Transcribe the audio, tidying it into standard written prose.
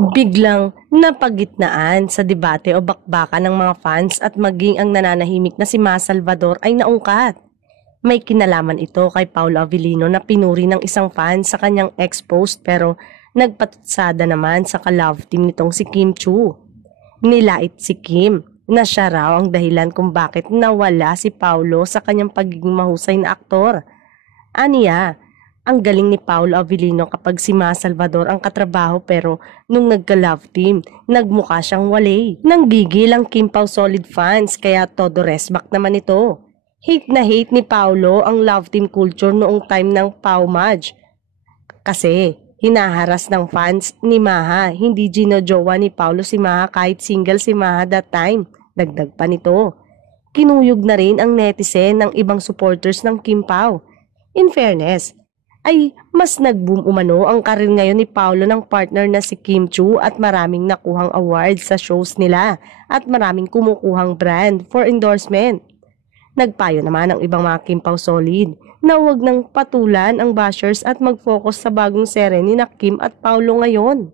Biglang napagitnaan sa debate o bakbakan ng mga fans at maging ang nananahimik na si Ma Salvador ay naungkat. May kinalaman ito kay Paolo Avellino na pinuri ng isang fan sa kanyang ex-post pero nagpatutsada naman sa ka-love team nitong si Kim Chu. Nilait si Kim na siya raw ang dahilan kung bakit nawala si Paolo sa kanyang pagiging mahusay na aktor. Aniya, ang galing ni Paolo Avellino kapag si Ma Salvador ang katrabaho pero nung nagka-love team, nagmukha siyang walay. Nanggigil ang Kim Pao solid fans kaya todo resback naman ito. Hate na hate ni Paolo ang love team culture noong time ng Pao Maj. Kasi hinaharas ng fans ni Maha, hindi ginojowa ni Paolo si Maha kahit single si Maha that time. Dagdag pa nito. Kinuyog na rin ang netizen ng ibang supporters ng Kim Pao. In fairness, ay mas nag-boom umano ang karir ngayon ni Paolo ng partner na si Kim Chu at maraming nakuhang awards sa shows nila at maraming kumukuhang brand for endorsement. Nagpayo naman ang ibang mga Kim Pao solid na huwag nang patulan ang bashers at mag-focus sa bagong serye ni na Kim at Paolo ngayon.